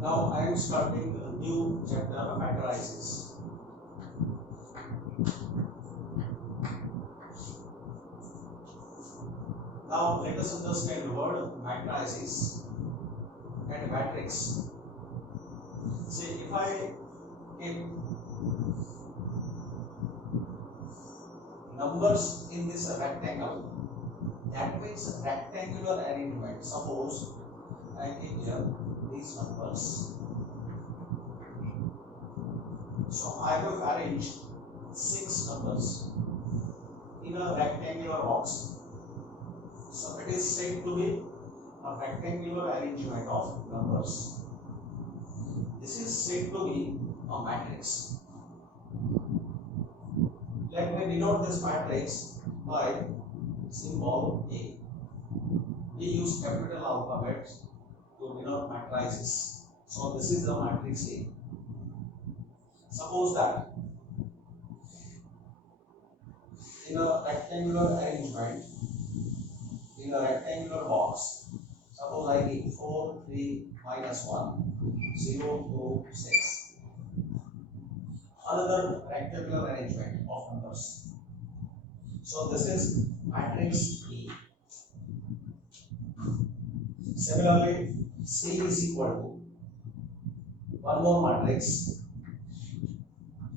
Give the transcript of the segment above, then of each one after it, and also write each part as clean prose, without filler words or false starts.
Now I am starting a new chapter, matrices. Now let us understand the word matrices and matrix. See, if I keep numbers in this rectangle, that means rectangular arrangement. Suppose I keep here these numbers. So I have arranged 6 numbers in a rectangular box. So it is said to be a rectangular arrangement of numbers. This is said to be a matrix. Let me denote this matrix by symbol A. We use capital alphabet to denote matrices. So this is the matrix A. Suppose that in a rectangular arrangement, in a rectangular box, suppose I give 4, 3, minus 1, 0, 2, 6. Another rectangular arrangement of numbers. So this is matrix E. Similarly, C is equal to one more matrix,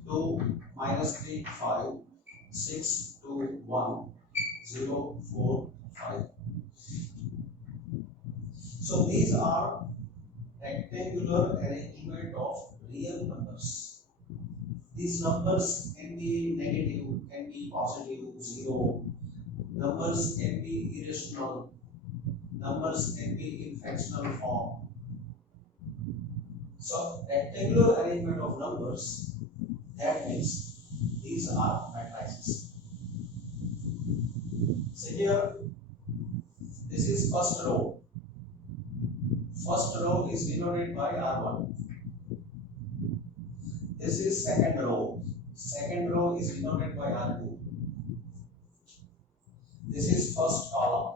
2, minus 3, 5, 6, 2, 1, 0, 4, 5. So these are rectangular arrangement of real numbers. These numbers can be negative, can be positive, 0. Numbers can be irrational. Numbers can be in fractional form. So rectangular arrangement of numbers, that means these are matrices. So here, this is first row. First row is denoted by R1. This is second row. Second row is denoted by R2. This is first column.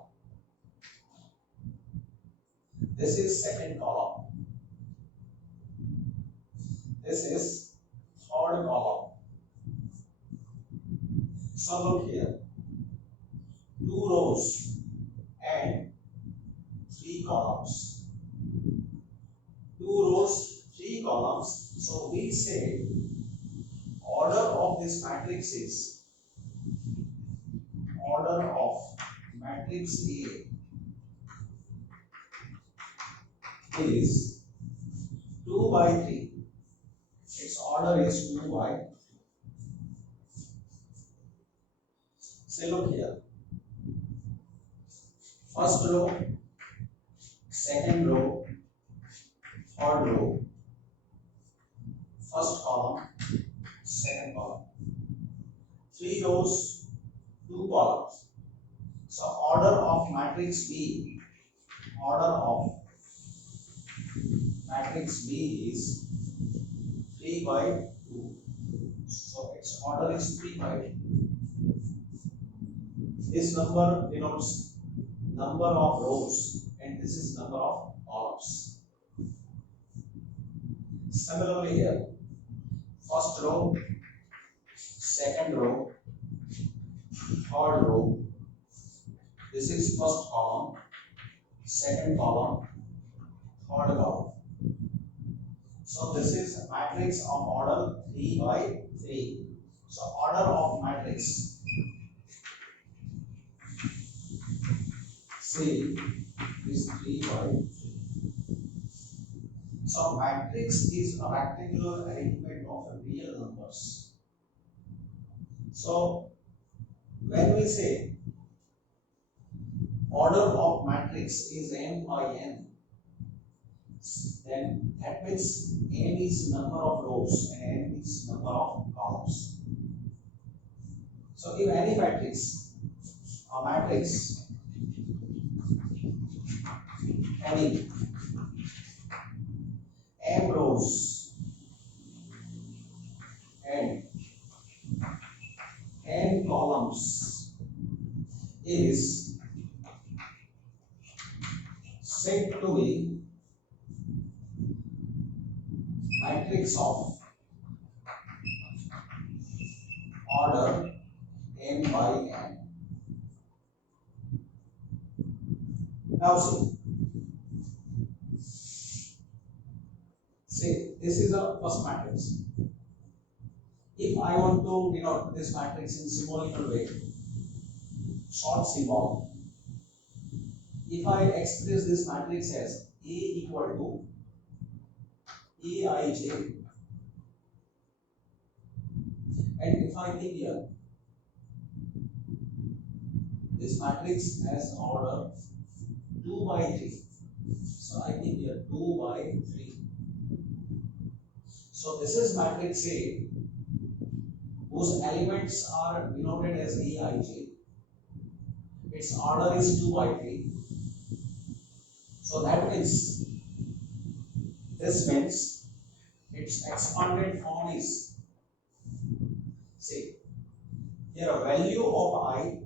This is second column. This is third column. So look here. 2 rows and 3 columns. 2 rows, 3 columns. So we say order of this matrix is order of matrix A is 2 by 3. Its order is 2 by 3. Say look here. First row, second row, third row, first column, second column. 3 rows, 2 columns. So order of matrix B, order of matrix B is 3 by 2. So its order is 3 by 2. This number denotes number of rows and this is number of columns. Similarly here, first row, second row, third row, this is first column, second column, third column. So this is a matrix of order 3 by 3. So order of matrix C is 3 by 3. So matrix is a rectangular arrangement of real numbers. So when we say order of matrix is n by n, then that means n is number of rows and n is number of columns. So if any matrix, a matrix having m rows and n columns is said to be matrix of order m by n. Now see, this is a first matrix. If I want to denote this matrix in symbolical way, short symbol, if I express this matrix as A equal to Aij, and if I think here this matrix has order 2 by 3, so I think here 2 by 3. So this is matrix A whose elements are denoted as Aij. Its order is 2 by 3. So that means, this means its expanded form is, see, here a value of I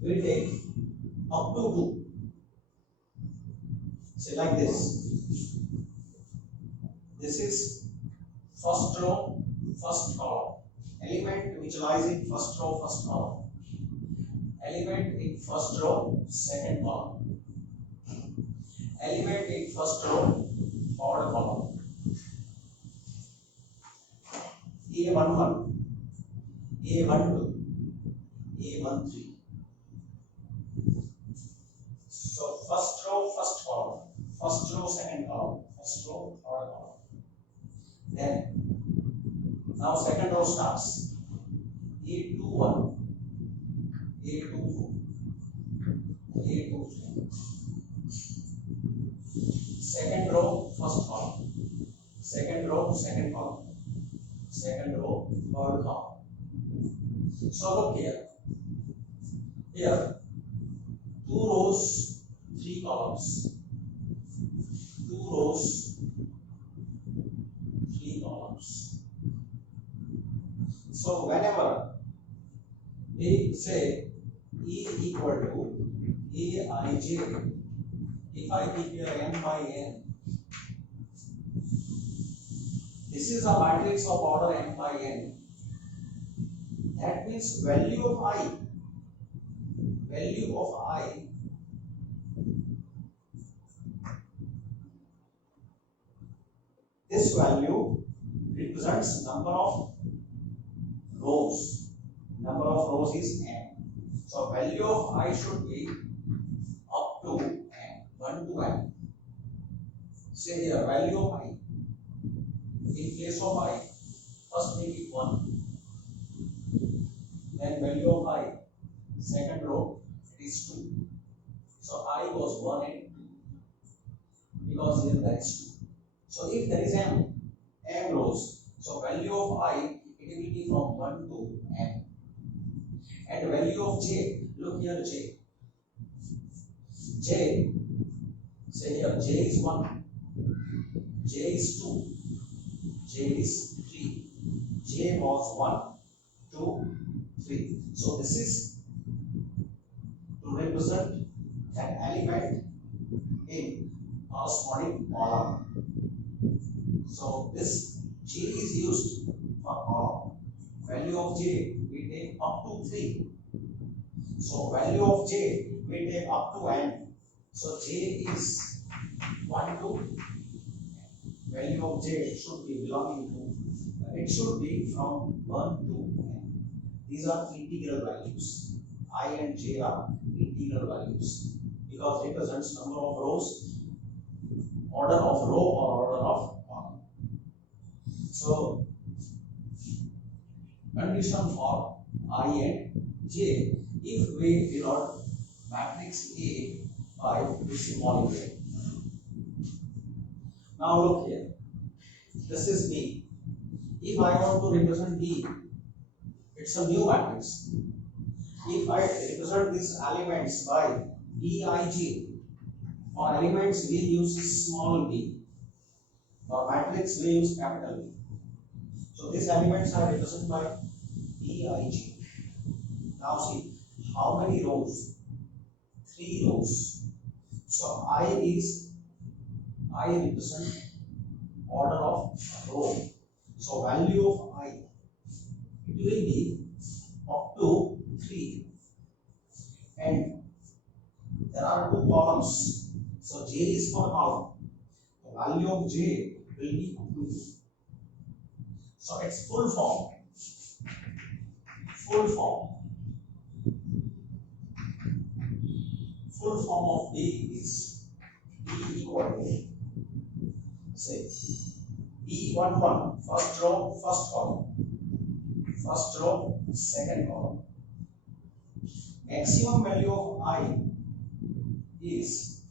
will take up to 2. Say like this. This is first row, first column. Element which lies in first row, first column. Element in first row, second column. Element in first row, third column. A11, A12, A13. So first row, first column. First row, second column. First row, third column. Then, now second row starts. A21, A24, A23. Second row, first column. Second row, second column. Second row, third column. So look here. Here, 2 rows, 3 columns. 2 rows, 3 columns. So whenever we say E equal to Aij, if I keep here m by n, this is a matrix of order m by n. That means value of I, this value represents number of rows. Number of rows is n. So value of I should be up to n, 1 to n. Say here value of I. In place of I, first make it 1. Then value of I, second row, it is 2. So I was 1 and 2. Because here that is 2. So if there is m rows, so value of I, it will be from 1 to n. And value of j, look here j. J, say here j is 1, j is 2, j is 3. J was 1, 2, 3. So this is to represent an element in corresponding column. So this j is used for column. Value of j we take up to 3. So value of j we take up to n. So j is 1 to n. Value of j should be belonging to, it should be from 1 to n. These are integral values. I and j are integral values because it represents number of rows, order of row or order of column. So condition for I and j, if we denote matrix A by this symbolic way. Now look here, this is B. If I want to represent B, it's a new matrix. If I represent these elements by Bij, for elements we use small b, for matrix we use capital B. So these elements are represented by Bij. Now see, how many rows? 3 rows. So I represent order of row. So value of I, it will be up to 3, and there are 2 columns. So j is for column. The value of j will be up to 2. So its full form of B is B equal to, say, E11, first row, first column, first row, second column. Maximum value of I is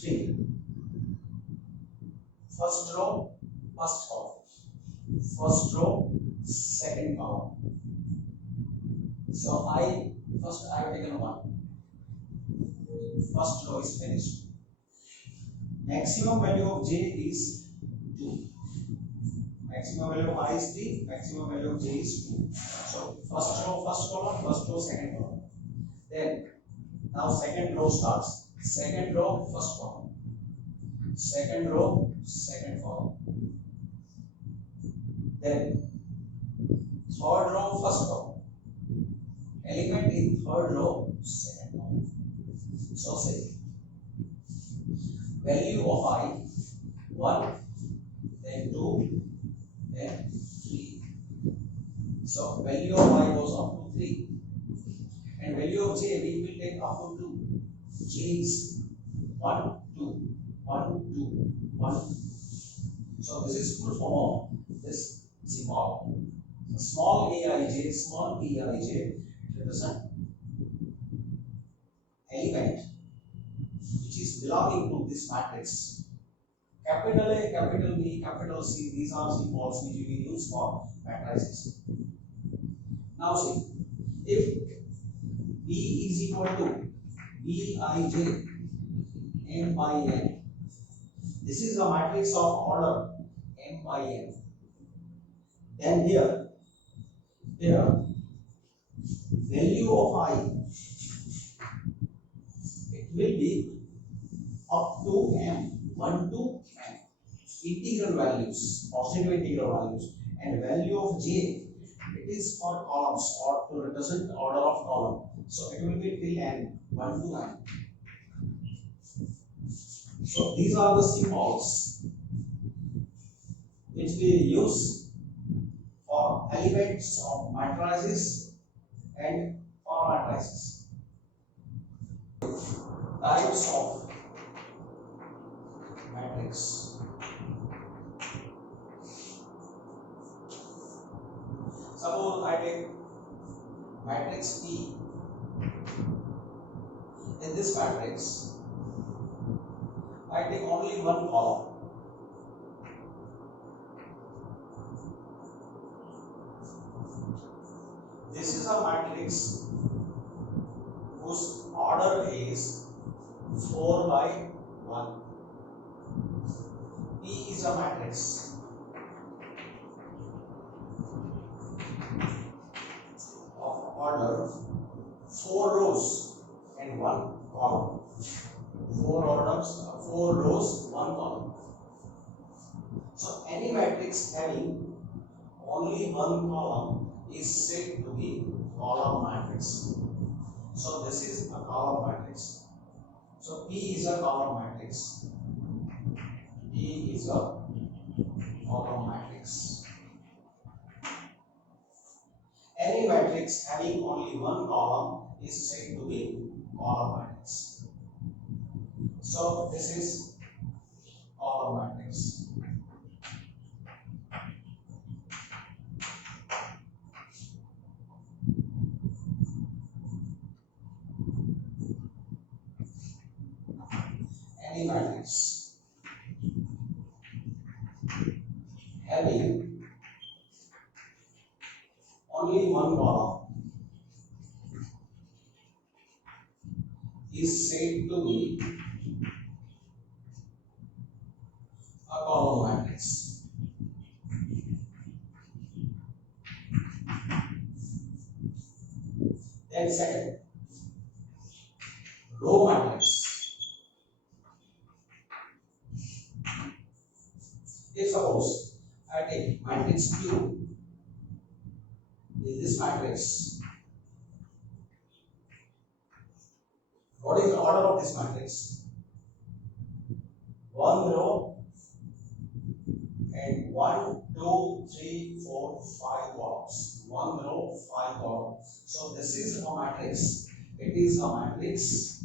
3. First row, first column, first row, second column. So first I have taken 1. First row is finished. Maximum value of j is 2. Maximum value of I is 3. Maximum value of j is 2. So first row, first column, first row, second column. Then now second row starts. Second row, first column. Second row, second column. Then third row, first column. Element in third row, second column. So say value of I 1, then 2, then 3. So value of I goes up to 3, and value of j we will take up to 2. J is 1, 2, 1, 2, 1. So this is full form of this symbol. So small aij, small aij represent element which is belonging to this matrix. Capital A, capital B, capital C, these are symbols which we use for matrices. Now see, if B is equal to Bij m by n, this is a matrix of order m by n, then here value of I, it will be up to m, 1 to n, integral values, positive integral values, and value of j, it is for columns or to represent order of column. So it will be till n, 1 to n. So these are the symbols which we use for elements of matrices and for matrices. Types of matrix. Suppose I take matrix P. In this matrix, I take only one column. This is a matrix whose order is 4 by 1. P is a matrix of order 4 rows and 1 column. 4 rows, 1 column. So any matrix having only 1 column is said to be column matrix. So this is a column matrix. So P is a column matrix. P is a column matrix. Any matrix having only 1 column is said to be column matrix. So this is column matrix. Any matrix having only 1 column is said to be a column matrix. Then second, row matrix. If suppose I take matrix Q, in this matrix, what is the order of this matrix? One row and 1, 2, 3, 4, 5 columns. One row, 5 columns. So this is a matrix. It is a matrix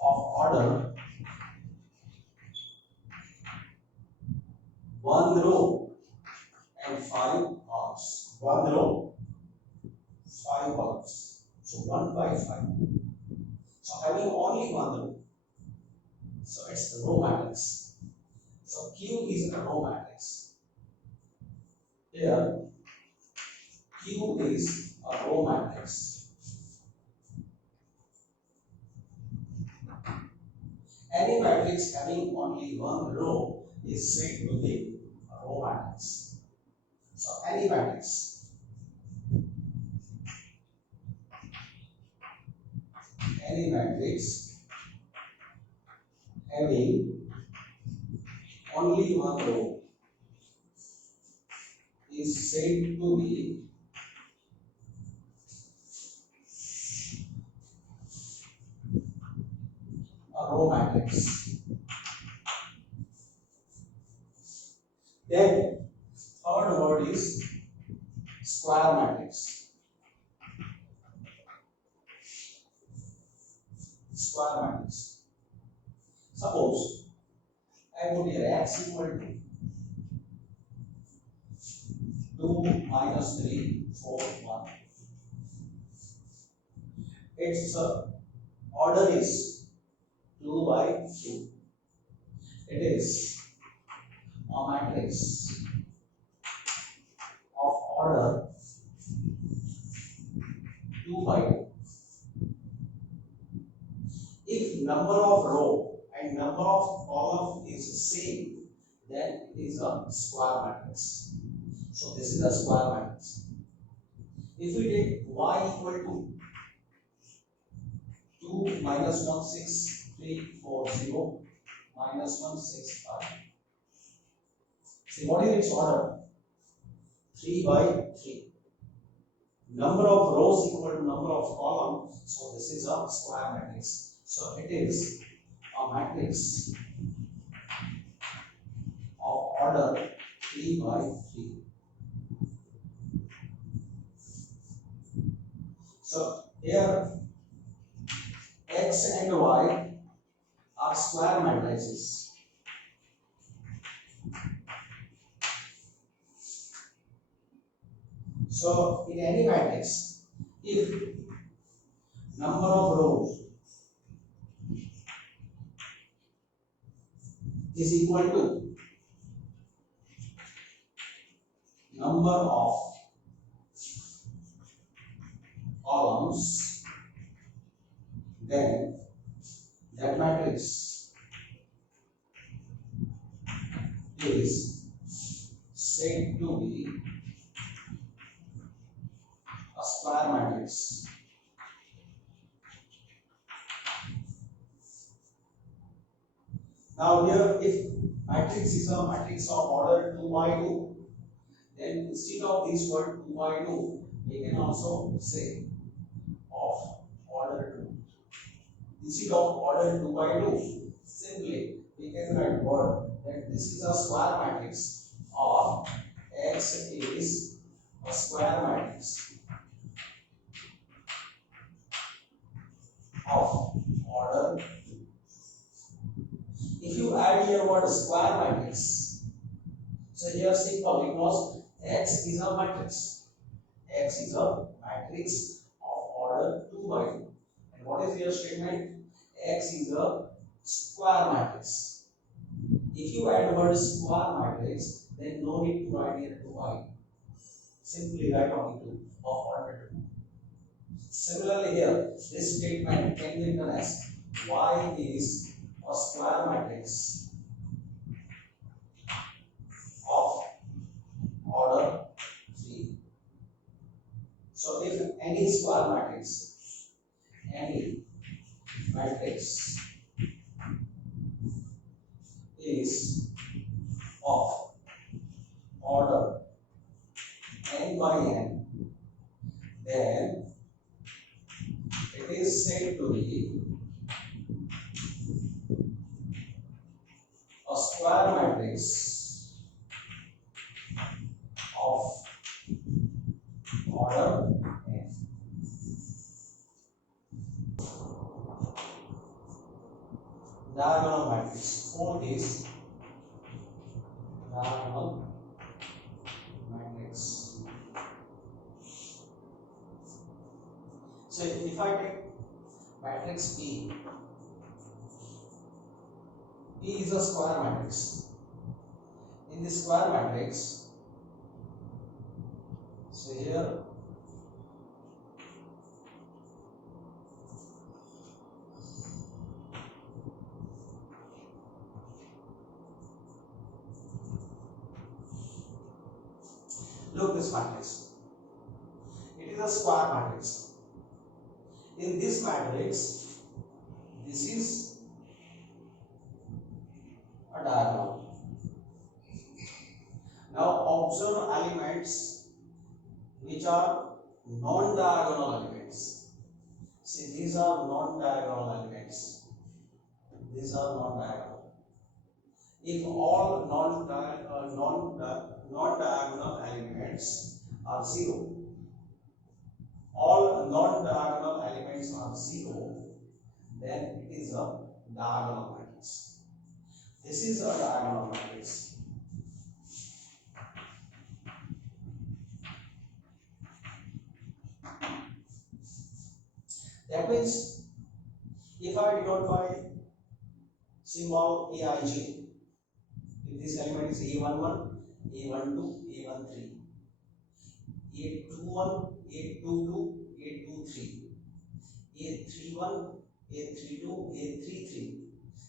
of order 1 row and 5 columns. 1 row, 5 columns. So 1 by 5. So having only 1 row. So it's the row matrix. So Q is a row matrix. Here, Q is a row matrix. Any matrix having only 1 row is said to be a row matrix. So any matrix having only 1 row is said to be a row matrix. Then third word is square matrix. Square matrix. Suppose I put here x equal to 2 minus 3, 4, 1. Its order is 2 by 2. It is a matrix of order 2 by 2. If number of row and number of column is same, then it is a square matrix. So this is a square matrix. If we take y equal to 2 minus 1, 6, 3, 4, 0, minus 1, 6, 5. See what is its order? 3 by 3. Number of rows equal to number of columns, so this is a square matrix. So it is a matrix of order 3 by 3. So here x and y are square matrices. So in any matrix, if number of rows is equal to number of columns, then that matrix is said to be a square matrix. Now here, if matrix is a matrix of order 2 by 2, then instead of this word 2 by 2, we can also say of order 2. Instead of order 2 by 2, simply we can write word that this is a square matrix, or x is a square matrix of order 2. If you add here word square matrix, so here simple, because x is a matrix. X is a matrix of order 2 by 2. And what is your statement? X is a square matrix. If you add word square matrix, then no need to write here 2i. Simply write only 2 of order 2. Similarly here, this statement can be written as y is a square matrix of order 3. So if any square matrix, any matrix is a square matrix of order n. Diagonal matrix. Fourth is diagonal matrix. So if I take matrix P, P is a square matrix. In this square matrix, so here look this matrix. It is a square matrix. In this matrix, this is a diagonal. Now observe elements which are non-diagonal elements. See, these are non-diagonal elements. These are non-diagonal. If all non-diagonal elements are 0, all non-diagonal elements are 0, then it is a diagonal matrix. This is a diagonal matrix. That means if I denote by symbol Aij, if this element is A11, A12, A13, A21, A22, A23, A31, A32, A33.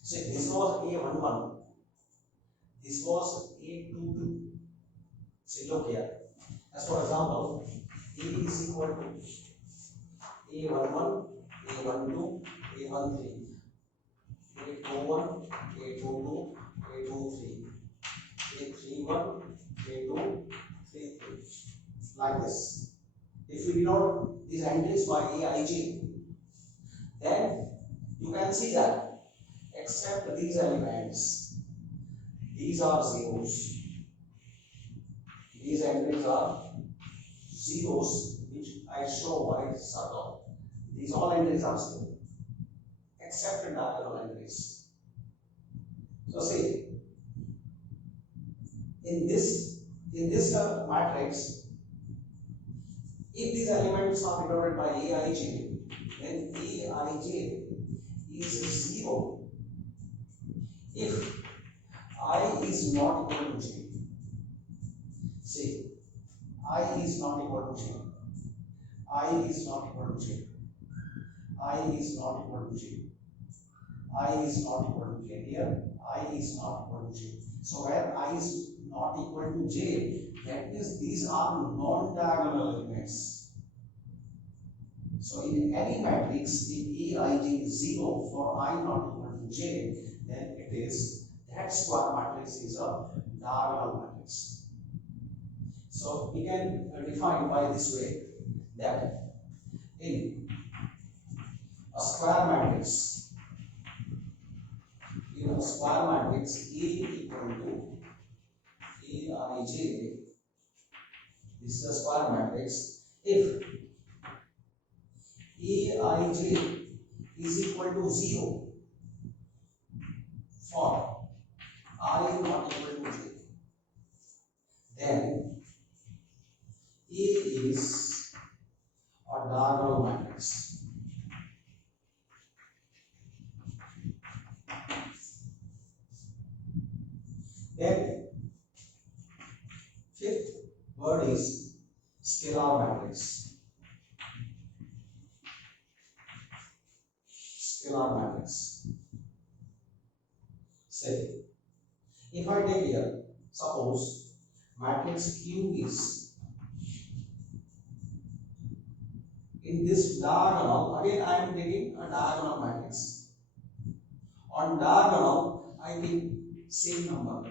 So this was A11, this was A22. So look here. As for example, A is equal to A11, A12, A13, A21, A22, A23, A31, A2, 3, 3. Like this. If you denote these entries by Aij, then you can see that except these elements, these are zeros. These entries are zeros, which I show by circle. These all entries are zero, except diagonal entries. So see, in this matrix, if these elements are denoted by Aij, then Aij is 0 if I is not equal to j. See, I is not equal to j. I is not equal to j. I is not equal to j. I is not equal to j. Here, I is not equal to j. So where I is not equal to j, that means these are non-diagonal elements. So in any matrix, if Aij is 0 for I not equal to j, then it is that square matrix is a diagonal matrix. So we can define by this way that in a square matrix, A equal to Aij, this is a square matrix. If Aij is equal to 0 for I not equal to j, then A is a diagonal matrix. Then fifth word is scalar matrix. Scalar matrix. Say, if I take here, suppose matrix Q is in this diagonal, again I am taking a diagonal matrix. On diagonal, I take same number,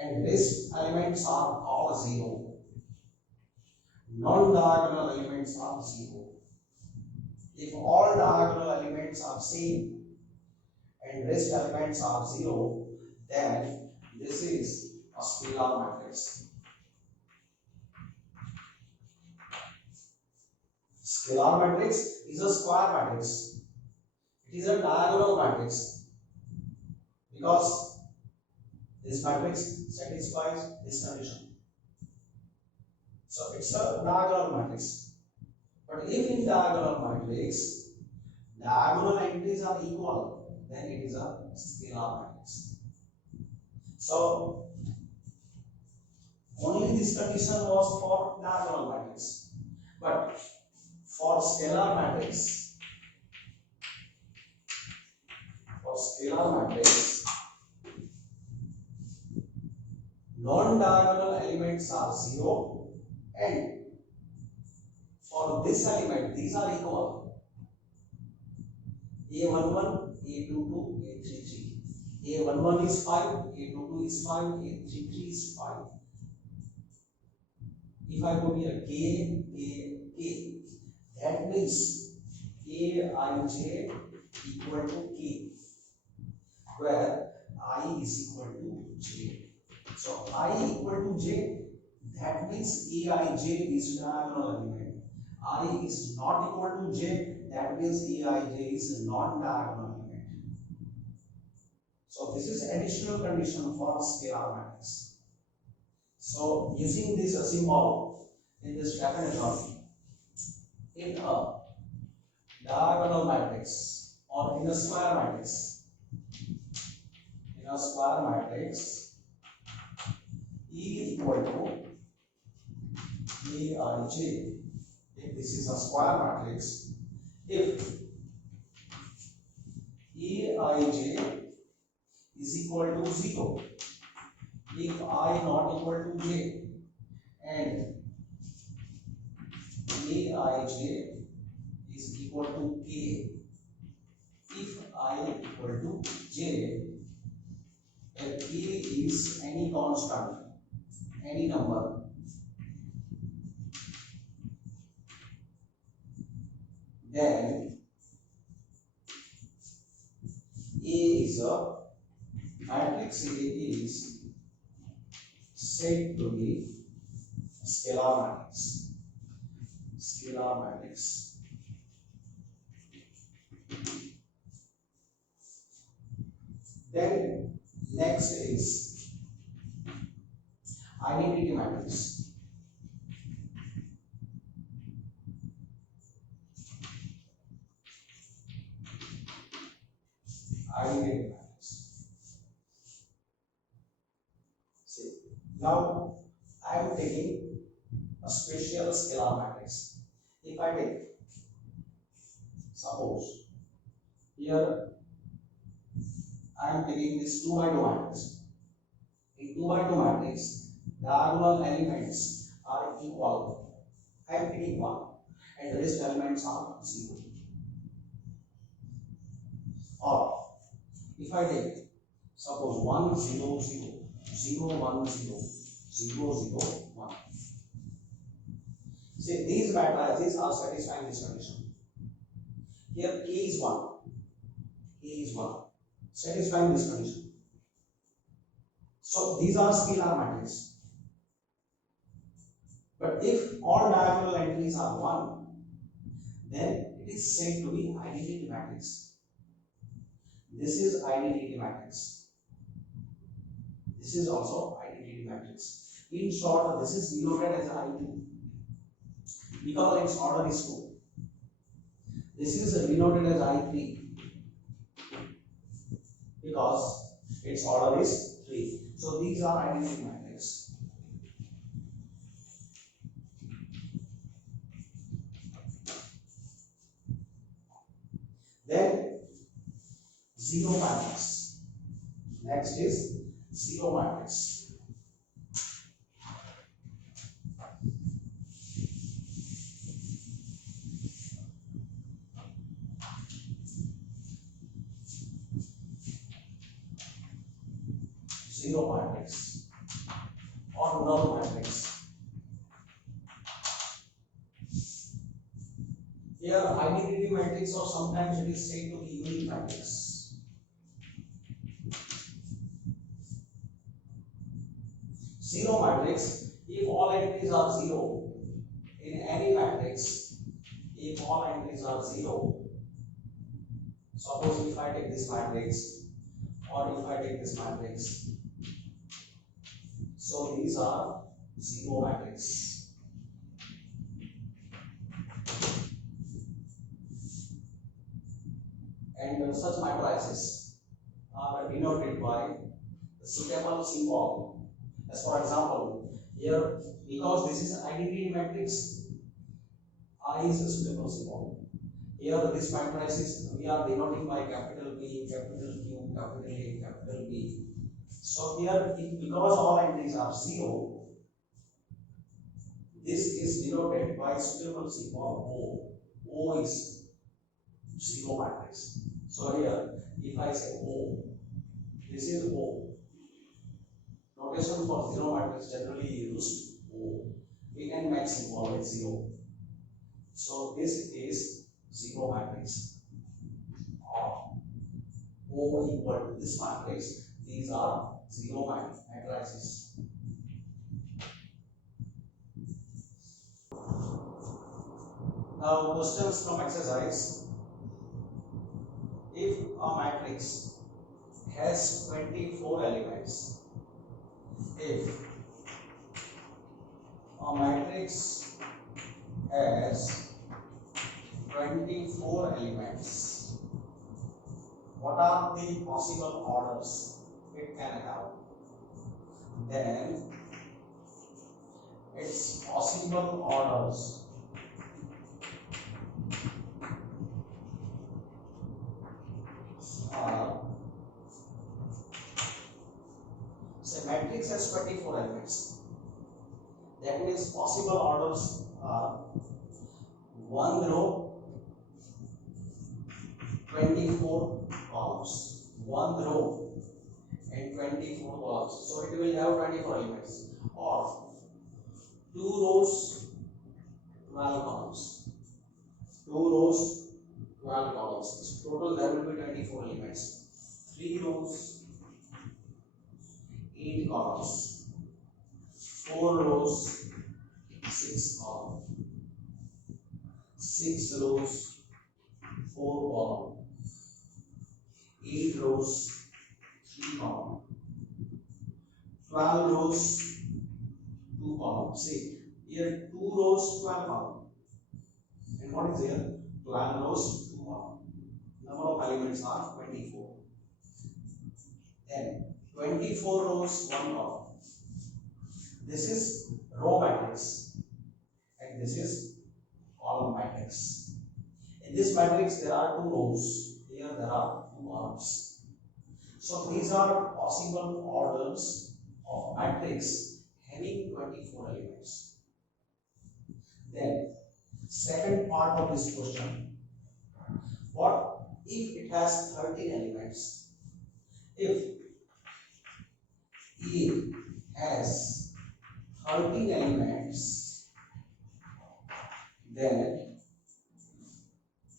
and these elements are all 0. Non-diagonal elements are 0. If all diagonal elements are same and rest elements are 0, then this is a scalar matrix. Scalar matrix is a square matrix. It is a diagonal matrix because this matrix satisfies this condition. So it's a diagonal matrix. But if in diagonal matrix diagonal entries are equal, then it is a scalar matrix. So only this condition was for diagonal matrix. But for scalar matrix, non-diagonal elements are 0 and for this element these are equal. A11, A22, A33. A11 is 5, A22 is 5, A33 is 5. If I put here K, that means Aij equal to K, where I is equal to J. So I equal to J, that means Aij is diagonal element. I is not equal to J, that means Aij is non-diagonal element. So this is additional condition for scalar matrix. So using this symbol in this definition, in a diagonal matrix or in a square matrix, E equal to Aij. If this is a square matrix, if Aij is equal to 0, if I not equal to J, and Aij is equal to K, if I equal to J, if K is any constant, any number, then A is a matrix. A is said to be a scalar matrix. Then next is identity matrix. See, now I am taking a special scalar matrix. If I take, suppose here I am taking this 2 by 2 matrix. In 2 by 2 matrix, diagonal elements are equal. I am taking 1 and the rest elements are 0. Or if I take, suppose 1 0 0 0 1 0 0 0 1. See, these matrices are satisfying this condition. Here K is 1, satisfying this condition. So these are scalar matrices. But if all diagonal entries are 1, then it is said to be identity matrix. This is identity matrix. This is also identity matrix. In short, this is denoted as I2 because its order is 2. This is denoted as I3 because its order is 3. So these are identity matrix. Then zero matrix. Next is zero matrix. Zero matrix or null matrix. Here identity matrix matrix, or sometimes it is said to be unique matrix. Zero matrix, if all entries are zero in any matrix, if all entries are zero, suppose if I take this matrix or if I take this matrix, so these are zero matrix. And such matrices are denoted by the suitable symbol. As for example, here because this is identity matrix, I is a suitable symbol. Here this matrices we are denoting by capital B, capital Q, capital A, capital B. So here because all entries are zero, this is denoted by suitable symbol O. O is zero matrix. So here if I say O, this is O. Notation for zero matrix generally used O. We can make symbol with zero. So this is zero matrix. Or O equal to this matrix. These are zero matrices. Now questions from exercise. If a matrix has 24 elements, if a matrix has 24 elements, what are the possible orders it can have? Then its possible orders are, say matrix has 24 elements, that means possible orders are 1 row 24 columns, 1 row and 24 columns, so it will have 24 elements, or 2 rows 12 columns, 2 rows 12 columns, so total there will be 24 elements, 3 rows 8 columns, 4 rows 6 columns, 6 rows 4 columns, 8 rows 3 columns, 12 rows 2 columns. See here 2 rows 12 columns, and what is here 12 rows 2 columns. Number of elements are 24. Then 24 rows 1 column. This is row matrix and this is column matrix. In this matrix there are 2 rows, here there are 2 columns. So these are possible orders of matrix having 24 elements. Then second part of this question, what if it has 13 elements? If A has 13 elements, then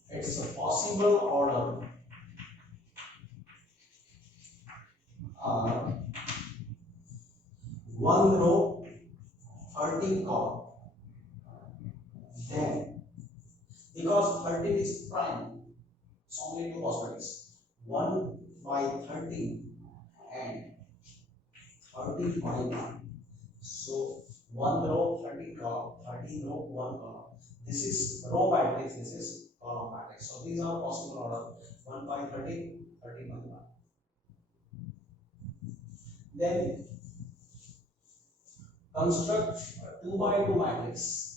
its a possible order are 1 row 13 column. Then because 13 is prime, it's only 2 possibilities, 1 by 13 and 13 by 1. So 1 row 13 column, 13 row 1 column. This is row matrix, this is column matrix. So these are possible order, 1 by 13, 13 by 1. Then construct a 2 by 2 matrix.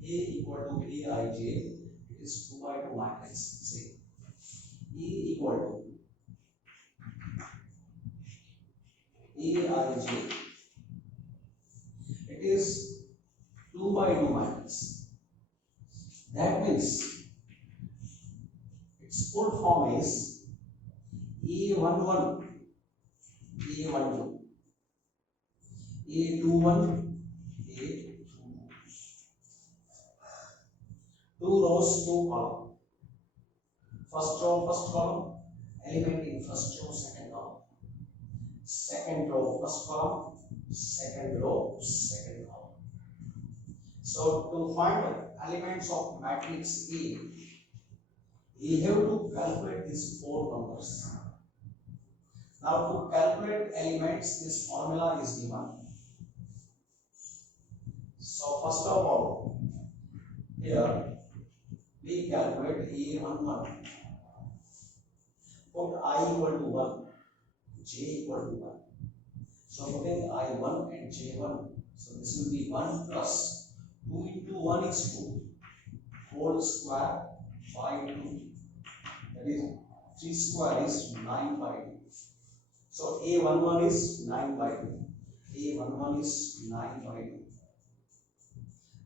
A equal to Aij, it is 2 by 2 matrix. See, E equal to Aij, it is 2 by 2 matrix. That means its full form is A11, A12, A21, A22. 2 rows, 2 columns. First row, first column, element in first row, second column. Second row, first column, second row, second column. So to find elements of matrix A, we have to calculate these four numbers. Now to calculate elements, this formula is given. So first of all, here we calculate A11. Put I equal to 1, J equal to 1. So putting I1 and J1, so this will be 1 plus 2 into 1 is 2, whole square by 2. That is 3 square is 9 by 2. So A11 is 9 by 2. A11 is 9 by 2.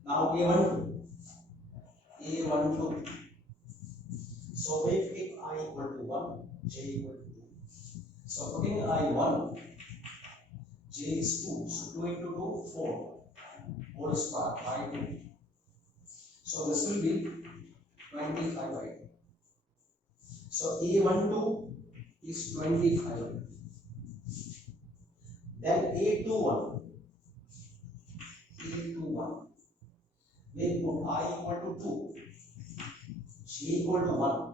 Now A12. A12. So we keep I equal to 1, J equal to 2. So putting I1, J is 2. So 2 into 2, 4. Whole square by 2. So this will be 25 by 2. So A12 is 25. Then A21. We put I equal to 2. J equal to 1.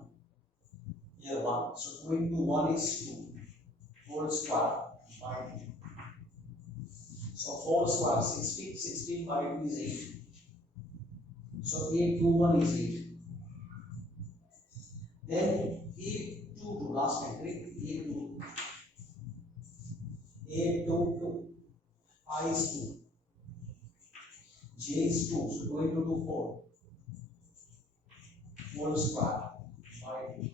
Here 1. So 2 into 1 is 2. Whole square by 2. So 4 square 16. 16 by 2 is 8. So A21 is 8. Then A22, last entry, A22. A22, I is 2. J is 2. So 2 into 2, 4. Whole square by 2.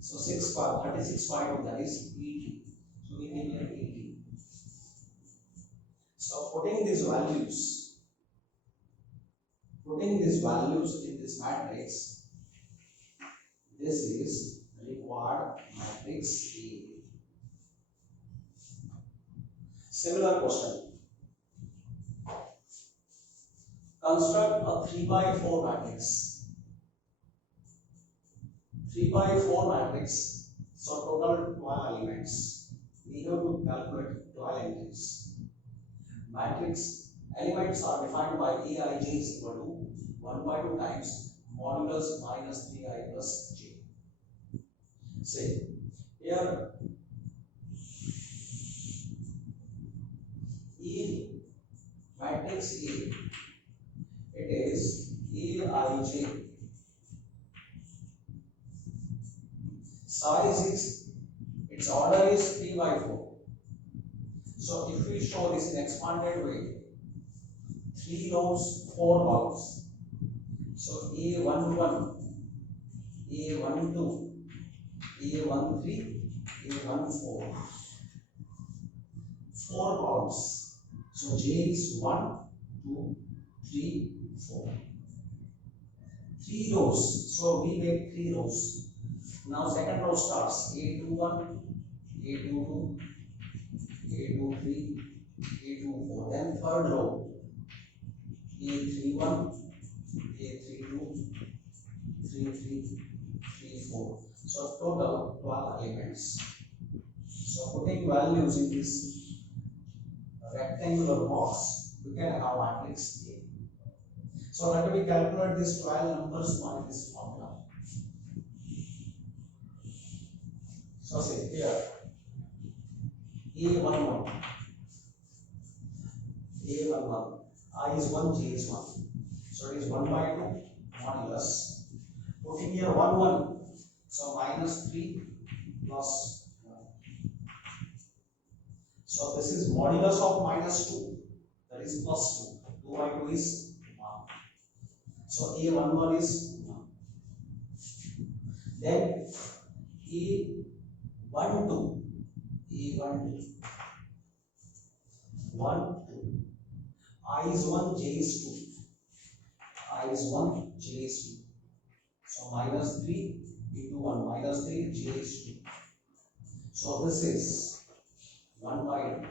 So 6 square, 36 by 2, that is 80. So we can get 80. So putting these values in this matrix, this is required matrix A. Similar question. Construct a 3 by 4 matrix. 3 by 4 matrix. So total 12 elements. We have to calculate 12 elements. Matrix elements are defined by Aij is equal to 1 by 2 times modulus minus 3i plus j. Say here E matrix A, it is Aij. Size is, its order is 3 by 4. So if we show this in expanded way, 3 rows, 4 columns. So A11, A12, A13, A14. 4 columns. So J is 1, 2, 3, 4. 3 rows. So we make 3 rows. Now second row starts A21, A22, A23, A24. Then third row A31, A32, 33, 34. So total 12 elements. So putting values in this rectangular box, we can have matrix A. So let me calculate these 12 numbers by this formula. So say here A11, I is 1, J is 1. So it is 1 by 2 modulus. Putting here 1, 1. So minus 3 plus 1. So this is modulus of minus 2. That is plus 2. 2 by 2 is 1. So A11 is 1. Then A12. 1, 2. I is 1, J is 2. I is 1, J is 2. So minus 3 into 1, minus 3, J is 2. So this is 1 by 2.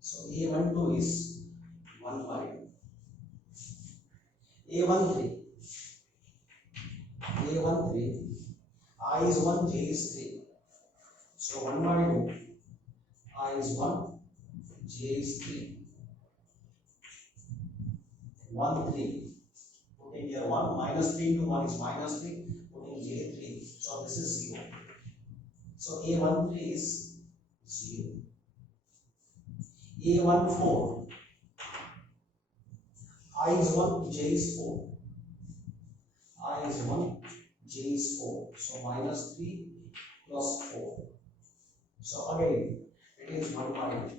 So A12 is 1 by 2. A13. A1 3, I is 1, J is 3. So 1 by 2, I is 1, J is 3. 1 3. Putting here 1, minus 3 into 1 is minus 3. Putting J 3. So this is 0. So A1 3 is 0. A1 4, I is 1, J is 4. I is 1, J is 4. So minus 3 plus 4. So again, it is 1 by 2.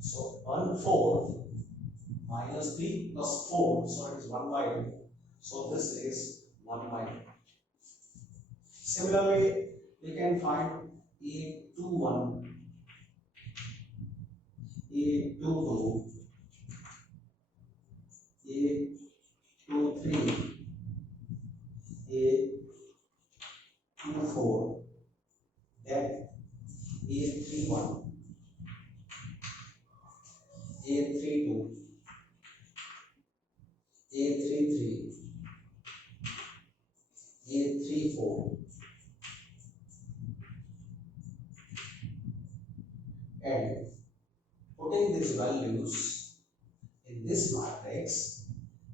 So 1 4 minus 3 plus 4. So it is 1 by 2. So this is 1 by 2. Similarly, we can find A21, A22, A23, A24, then A31, A32, A33, A34, and putting these values in this matrix,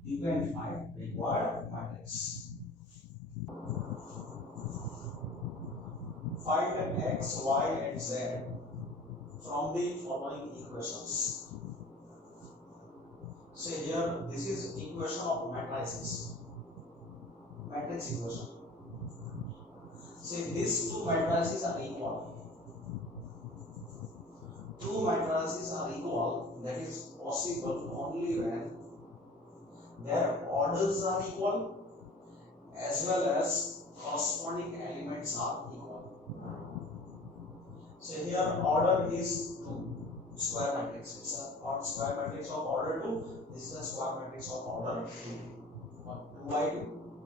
you can find required matrix. Find x, y, and z from the following equations. Say here, this is equation of matrices. Matrix equation. Say these two matrices are equal. Two matrices are equal. That is possible only when their orders are equal as well as corresponding elements are equal. So here order is 2, square matrix. It's a square matrix of order 2. This is a square matrix of order 2. 2 by 2,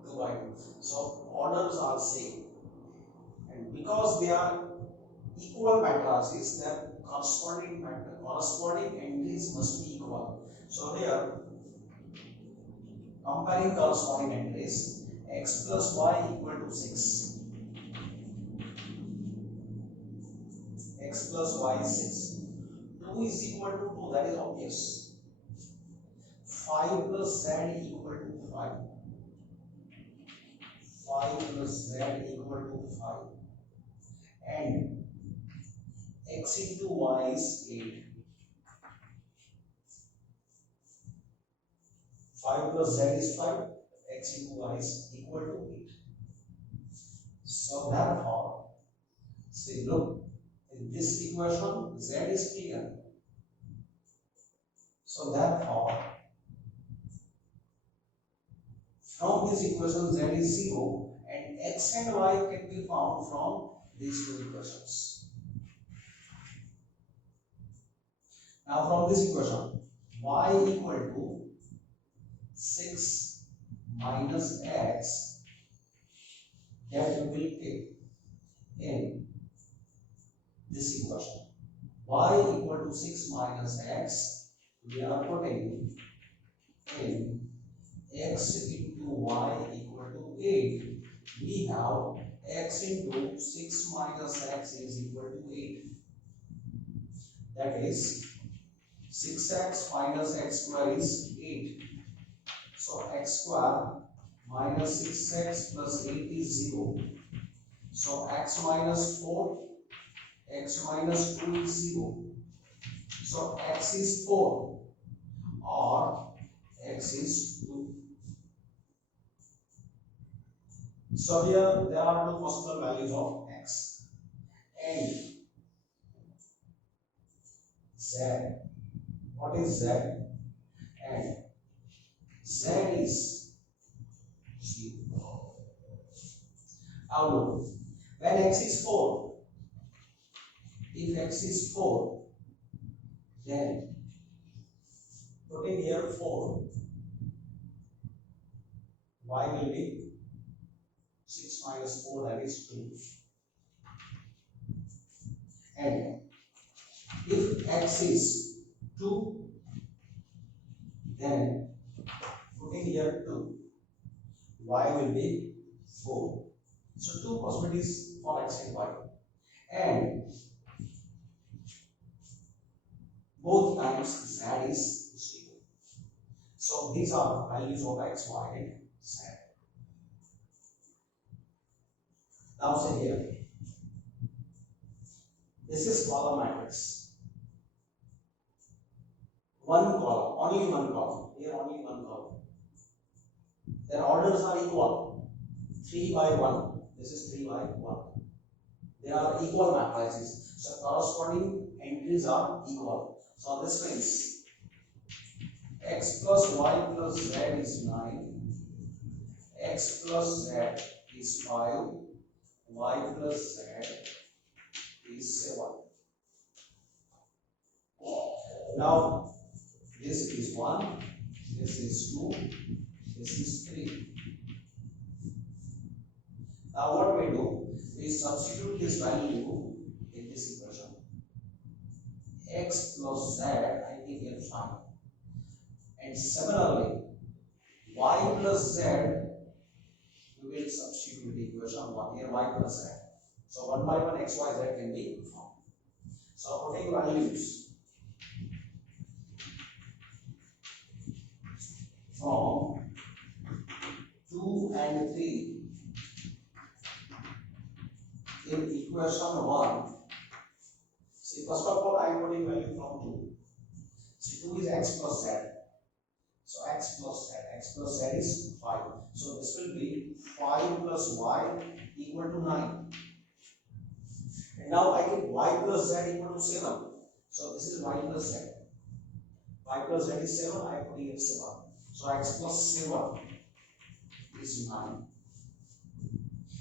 2 by 2. So orders are same. And because they are equal matrices, their corresponding entries must be equal. So here, comparing corresponding entries, x plus y equal to 6. X plus y is 6. 2 is equal to 2, that is obvious. 5 plus z equal to 5. 5 plus z equal to 5. And x into y is 8. 5 plus z is 5. X into y is equal to 8. So therefore, see, look, in this equation, z is clear. So therefore, from this equation, z is 0, and x and y can be found from these two equations. Now from this equation, y equal to 6 minus x, that will take in this equation. Y equal to 6 minus x, we are putting in x into y equal to 8. We have x into 6 minus x is equal to 8. That is 6x minus x square is 8. So x square minus 6x plus 8 is 0. So x minus 4, x minus 2 is 0. So x is 4 or x is 2. So here there are two possible values of x and z. What is z? And z is 0. Now look, when x is 4, if x is 4, then putting here 4, y will be 6 minus 4, that is 2. And if x is 2, then putting here 2, y will be 4. So two possibilities for x and y, and both times z is 0. So these are values of x, y, and z. Now say here, this is column matrix. One column, only one column. Here only one column. Their orders are equal. 3 by 1. This is 3 by 1. They are equal matrices. So corresponding entries are equal. So this means x plus y plus z is 9. X plus z is 5. Y plus z is 7. Now this is 1, this is 2, this is 3. Now what we do, we substitute this value in this equation. X plus z, I think here 5. And similarly, y plus z, we will substitute the equation 1 here, y plus z. So 1 by 1 x, y, z can be found. So putting values from 2 and 3 in equation 1. See, first of all, I am putting value from 2. See, 2 is x plus z. So x plus z is 5. So this will be 5 plus y equal to 9. And now I get y plus z equal to 7. So this is y plus z. Y plus z is 7, I am putting it 7. So x plus 7 is 9.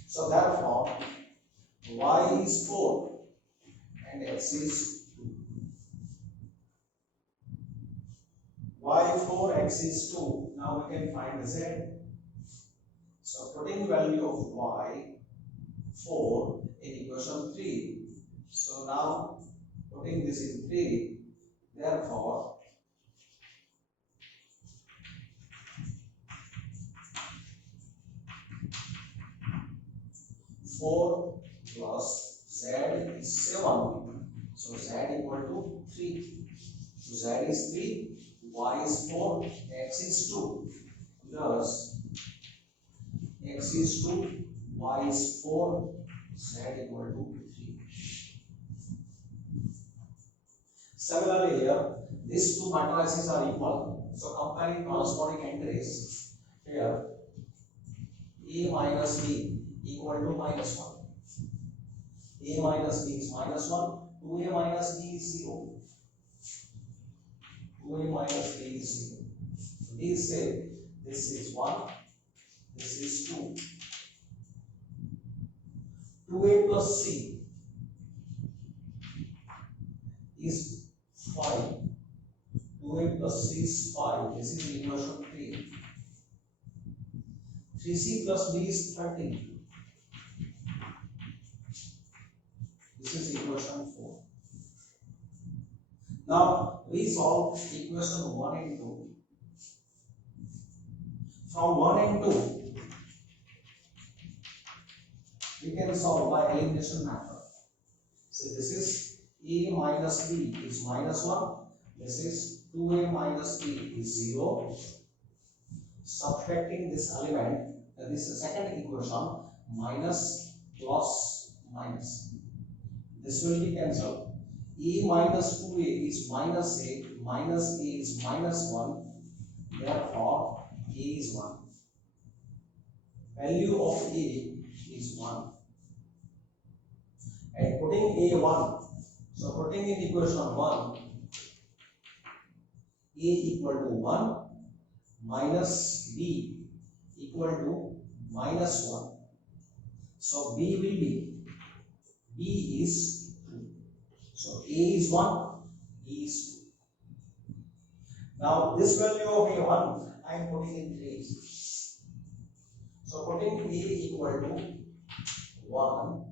So therefore, y is 4 and x is 2. Y 4, x is 2. Now we can find z. So putting value of y 4 in equation 3. So now putting this in 3, therefore 4 plus z is 7. So z equal to 3. So z is 3, y is 4, x is 2. Thus x is 2, y is 4, z equal to 3. Similarly here, these two matrices are equal. So comparing corresponding entries, here a minus b equal to minus 1. A minus b is minus 1. 2a minus b is 0. 2a minus b is 0. So these say this is 1, this is 2. 2a plus c is 5. 2a plus c is 5. This is equation 3. 3c plus b is 13. This is equation 4. Now we solve equation 1 and 2. From 1 and 2, we can solve by elimination method. So this is a minus b is minus 1. This is 2a minus b is 0. Subtracting this element, this is the second equation, minus plus minus. This will be cancelled. A minus 2a is minus a, minus a is minus 1. Therefore, a is 1. Value of a is 1. And putting a 1, so putting in equation 1, a equal to 1 minus b equal to minus 1. So b will be, b is 2. So a is 1, b is 2. Now this value of a1 I am putting in 3. So putting a equal to 1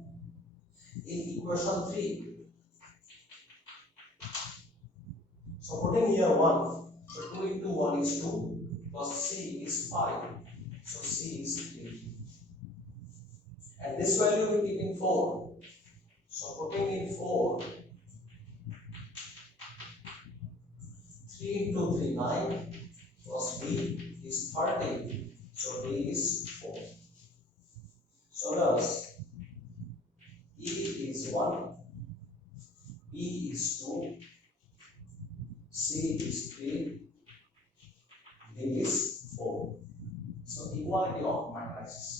in equation 3. So putting here 1, so 2 into 1 is 2 plus c is 5. So c is 3. and this value we keep in 4. So putting in 4, 3 into 3, 9, plus B is 30. So B is 4. So thus E is 1, B is 2, C is 3, D is 4. So equality of matrices.